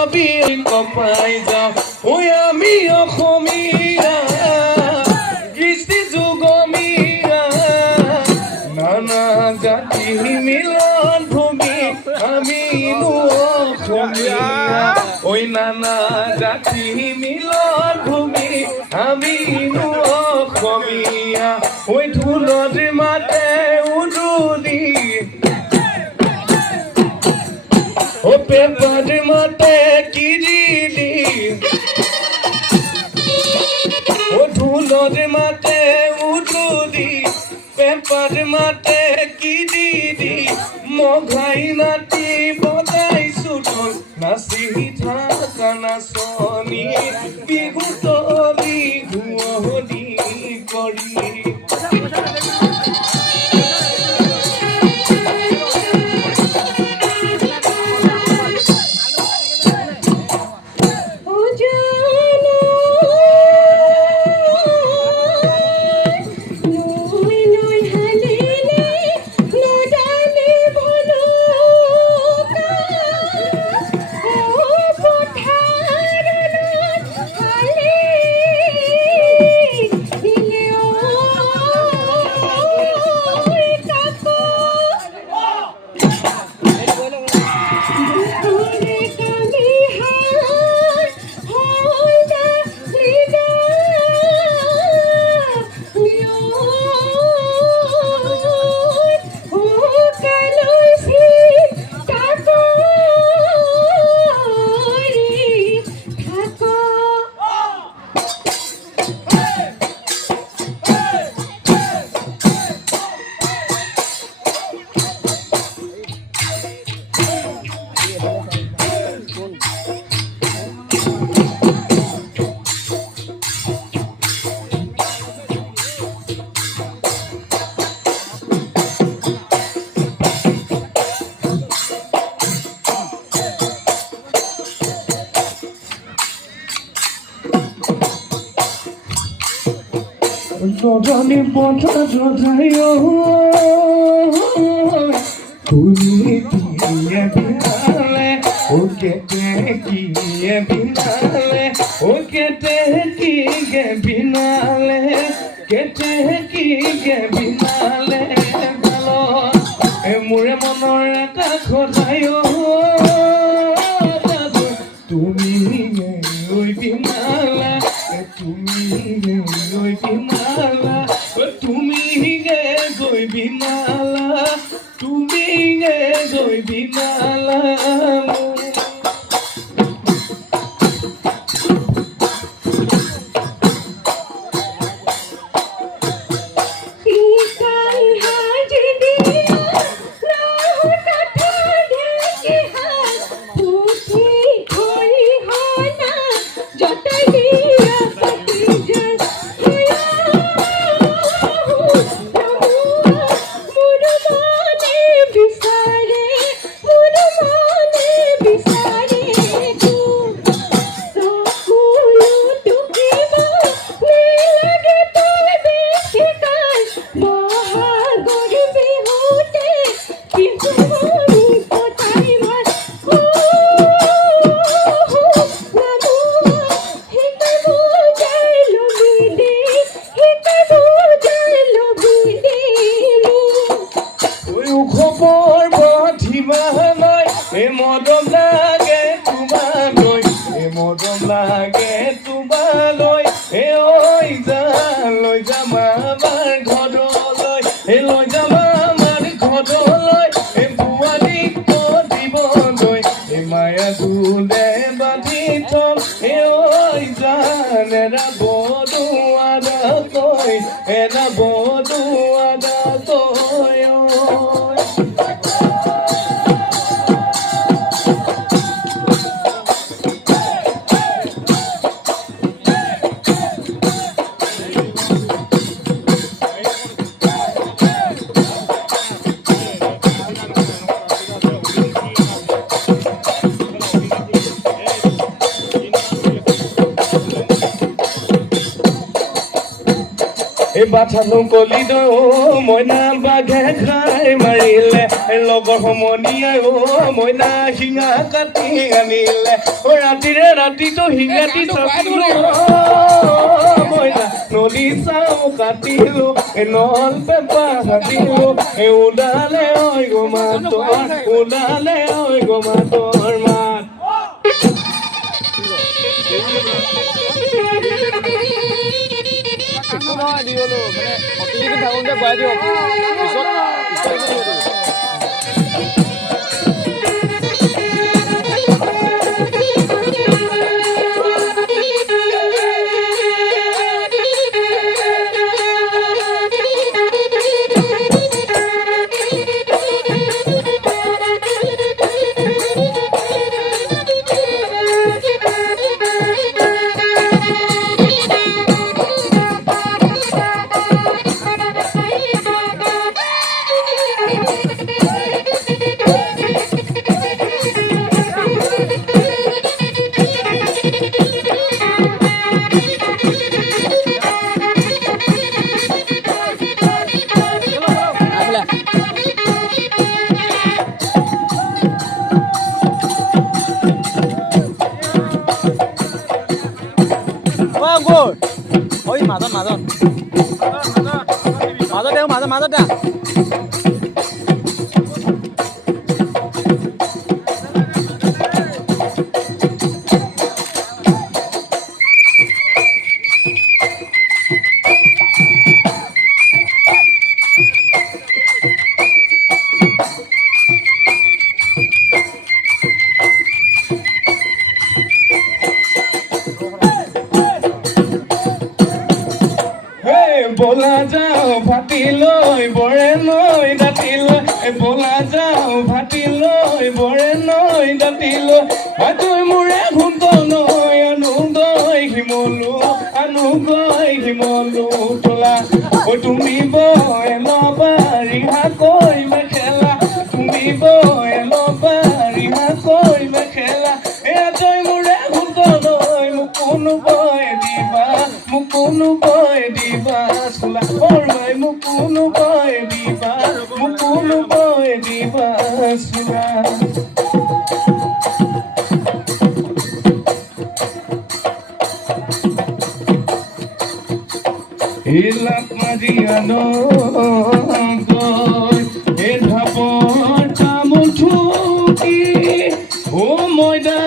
পাবি কপাই যাওঁ ঐ আমি অসমীয়া কৃষ্টি যুগমীয়া নানা জাতি মিলন ভূমি আমি অসমীয়া ঐ নানা জাতি মিলন ভূমি আমি অসমীয়া ঐ ঢোলত মাতে উৰুলি ও পেপাৰ মাতে কিৰিলি ও ঢোলত মাতে উৰুলি পেপাৰ মাতে কিৰিলি মঘাই নাতি বজাইছো ঢোল নাচি থাকা নাচনি বিহু তলি ঘুঁৱলি কৰি Jodani bota jodayo Kuni kiye binale Okete kiye binale Okete kiye binale Kete kiye binale Balo Emure monore kakhodayo Tumi oi binala Tumi oi binala তুমি গে গৈ বিনালা তুমি গে গৈ বিনালা মদম লাগে তোমালৈ মদম লাগে তোমালৈ ঐ লৈ যাম আমাৰ ঘৰলৈ লৈ যাম আমাৰ ঘৰলৈ পোৱালি দিবলৈ মায়া তোলে বান্ধি থম ঐ জানেৰা বধুৱাকৈ এৰা বধুৱাকৈ এই বাথানো কলিদৈ মইনা বাঘে খাই মাৰিলে লগৰ সমনীয়াই মইনা শিঙা কাটি আনিলে ৰাতিৰে ৰাতিটো শিঙাটি চাপিলো মইনা নদী চাও কাটিলো নল পেপা কাটিলো ওলালে ঐ গোমাতৰ মাত দি গলো মানে অতিথি থাকোঁতে বয়াই দিয়ক পিছত ঐ মাজত দে বলা যাও ভাতি লৈ বৰে নৈ দাঁতি লৈ বলা যাও ভাতি লৈ বৰে নৈ দাঁতি লৈ তুই মোৰে ঘুন্ত নৈ আনো গৈ শিমলু তোলা তুমি বয় লবা ৰিহা কৈ মেখেলা তুমি বয় লবা ৰিহা কৈ মেখেলা তই মোৰে ঘুন্ত নৈ মোক কোনো বয় দিবা চোলা মাই মোক কোনো বয় দিবা চোলা লাভ মাৰিয়ানো গৈ ঢাপৰ তামোল ঠুকি মইদা